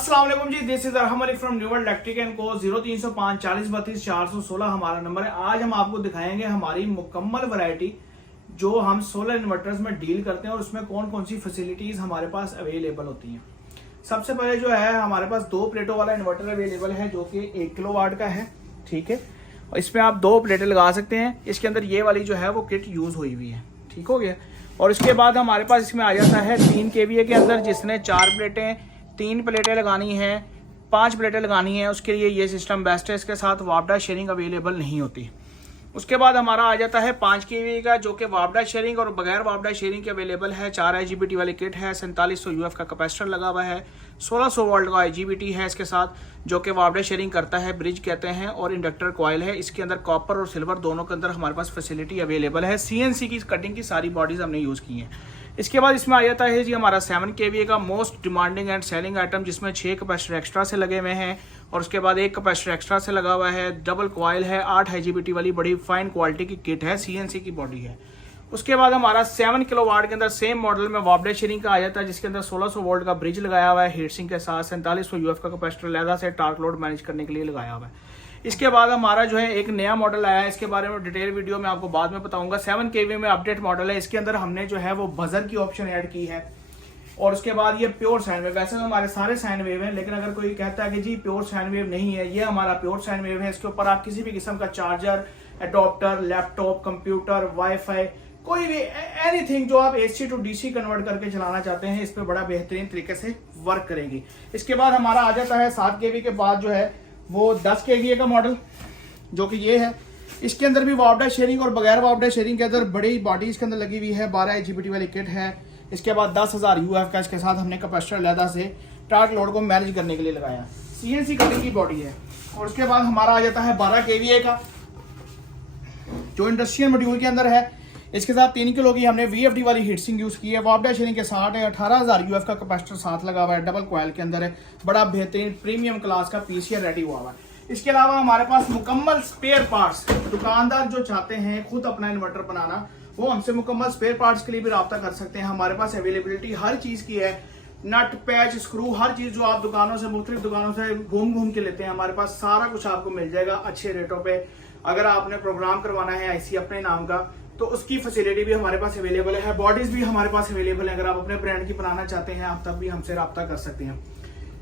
अस्सलाम वालेकुम ji, this is Arham Ali from New World Electric and co 0305 40 32 416 हमारा नंबर है। आज हम आपको दिखाएंगे हमारी मुकम्मल वैरायटी जो हम सोलर इन्वर्टर्स में डील करते हैं और उसमें कौन कौन सी फैसिलिटीज हमारे पास अवेलेबल होती हैं। सबसे पहले जो है हमारे पास 2 प्लेटों वाला इन्वर्टर अवेलेबल है जो कि 1 किलोवाट का है, ठीक है। और इसमें आप 2 प्लेटें लगा सकते हैं। इसके अंदर ये वाली जो है वो किट यूज हुई हुई है, ठीक हो गया। और इसके बाद हमारे पास इसमें आ जाता है 3 kVA के अंदर, जिसने 4 प्लेटें 3 प्लेटें लगानी है, 5 प्लेटें लगानी है, उसके लिए ये सिस्टम बेस्ट है। इसके साथ वापडा शेयरिंग अवेलेबल नहीं होती। उसके बाद हमारा आ जाता है 5 kVA का जो कि वापडा शेयरिंग और बगैर वापडा शेयरिंग के अवेलेबल है। 4 IGBT वाली किट है, 4700 UF का कैपेसिटर लगा हुआ है, 1600 वोल्ट का IGBT है इसके साथ जो कि वापडा शेयरिंग करता है, ब्रिज कहते हैं, और इंडक्टर कॉयल है। इसके अंदर कॉपर और सिल्वर दोनों के अंदर हमारे पास फैसिलिटी अवेलेबल है। CNC की कटिंग की सारी बॉडीज हमने यूज़ की हैं। इसके बाद इसमें आ जाता है जी हमारा 7 kVA का most demanding and selling item, जिसमें 6 कैपेसिटर एक्स्ट्रा से लगे हुए हैं और उसके बाद 1 कैपेसिटर एक्स्ट्रा से लगा हुआ है। डबल कॉयल है, 8 IGBT वाली बड़ी फाइन क्वालिटी की किट है, CNC की बॉडी है। उसके बाद हमारा 7 किलोवाट के अंदर सेम मॉडल में वापडा शेयरिंग का आ जाता है, जिसके अंदर 1600 वोल्ट का ब्रिज लगाया हुआ है हीट सिंक के साथ, 4700 UF का कैपेसिटर लहदा से टार्क लोड मैनेज करने के लिए लगाया हुआ है। इसके बाद हमारा जो है एक नया मॉडल आया है, इसके बारे में डिटेल वीडियो में आपको बाद में बताऊंगा। 7 kVA में अपडेट मॉडल है। इसके अंदर हमने जो है वो बजर की ऑप्शन ऐड की है। और उसके बाद ये प्योर साइन वेव, वैसे तो हमारे सारे साइन वेव हैं, लेकिन अगर कोई कहता है कि जी प्योर साइन वेव नहीं है, ये हमारा प्योर साइन वेव है। इसके ऊपर आप किसी भी किस्म का charger, adopter, laptop, computer, wifi, कोई भी एनीथिंग जो आप AC टू DC कन्वर्ट करके चलाना चाहते हैं, इस पर बड़ा बेहतरीन तरीके से वर्क करेगी। इसके बाद हमारा आ जाता है 7 kVA के बाद जो है वो 10 kVA का मॉडल जो कि ये है। इसके अंदर भी वापडा शेयरिंग और बगैर वापडा शेयरिंग के अंदर बड़ी बॉडी इसके अंदर लगी हुई है। 12 IGBT वाली किट है। इसके बाद 10,000 UF का इसके साथ हमने कैपेसिटर लहदा से टार्क लोड को मैनेज करने के लिए लगाया। CNC कटिंग की बॉडी है। और उसके बाद हमारा आ जाता है 12 kVA का जो इंडस्ट्रियल मॉड्यूल के अंदर है। इसके साथ 3 किलो की हमने VFD वाली हीट सिंक यूज की है। वापडा शेयरिंग के साथ है, 18,000 UF का कैपेसिटर साथ लगा हुआ है, डबल कॉयल के अंदर है, बड़ा बेहतरीन प्रीमियम क्लास का PCR रेडी हुआ हुआ है। इसके अलावा हमारे पास मुकम्मल स्पेयर पार्ट्स, दुकानदार जो चाहते हैं खुद अपना इन्वर्टर बनाना, वो हमसे मुकम्मल स्पेयर पार्ट्स के लिए भी रब्ता कर सकते हैं। हमारे पास अवेलेबिलिटी हर चीज की है, नट, पैच, स्क्रू, हर चीज जो आप दुकानों से, मुख्तलिफ दुकानों से घूम के लेते हैं, हमारे पास सारा कुछ आपको मिल जाएगा अच्छे रेटों पे। अगर आपने प्रोग्राम करवाना है IC अपने नाम का, तो उसकी फैसिलिटी भी हमारे पास अवेलेबल है। बॉडीज भी हमारे पास अवेलेबल है। अगर आप अपने ब्रांड की बनाना चाहते हैं, आप तब भी हमसे रब्ता कर सकते हैं।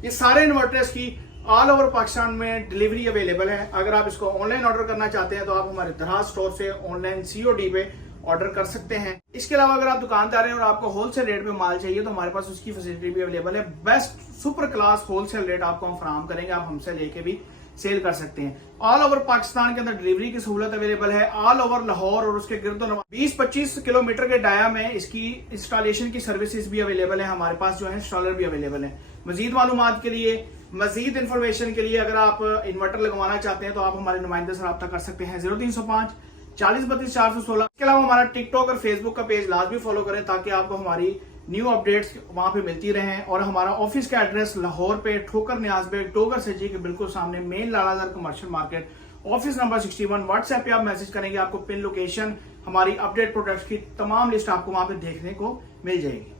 ये सारे इन्वर्टर्स की ऑल ओवर पाकिस्तान में डिलीवरी अवेलेबल है। अगर आप इसको ऑनलाइन ऑर्डर करना चाहते हैं तो आप हमारे दराज स्टोर से ऑनलाइन COD पे ऑर्डर कर सकते हैं। इसके अलावा अगर आप दुकानदार हैं और आपको होलसेल रेट पे माल चाहिए तो हमारे पास उसकी फैसिलिटी भी अवेलेबल है। Best super class wholesale rate आपको हम फराहम करेंगे, आप हमसे लेके भी सेल कर सकते हैं। ऑल ओवर पाकिस्तान के अंदर डिलीवरी की सहूलत अवेलेबल है। ऑल ओवर लाहौर और उसके गिरदो 20-25 किलोमीटर के डाया में इसकी इंस्टॉलेशन की सर्विसेज भी अवेलेबल है। हमारे पास जो है इंस्टॉलर भी अवेलेबल है। मजीद मालूमात के लिए, मजीद इन्फॉर्मेशन के लिए अगर आप इन्वर्टर लगवाना चाहते हैं तो आप हमारे नुमाइंदे से रब्ता कर सकते हैं 0305 40 32 416। इसके अलावा हमारा टिकटॉक और फेसबुक का पेज लाजमी फॉलो करें ताकि आपको हमारी न्यू अपडेट्स वहां पे मिलती रहें। और हमारा ऑफिस का एड्रेस लाहौर पे ठोकर न्याज बेग टोगर सजी के बिल्कुल सामने main Lalazar commercial market, office number 61। WhatsApp पे आप मैसेज करेंगे, आपको पिन लोकेशन, हमारी अपडेट प्रोडक्ट्स की तमाम लिस्ट आपको वहां पे देखने को मिल जाएगी।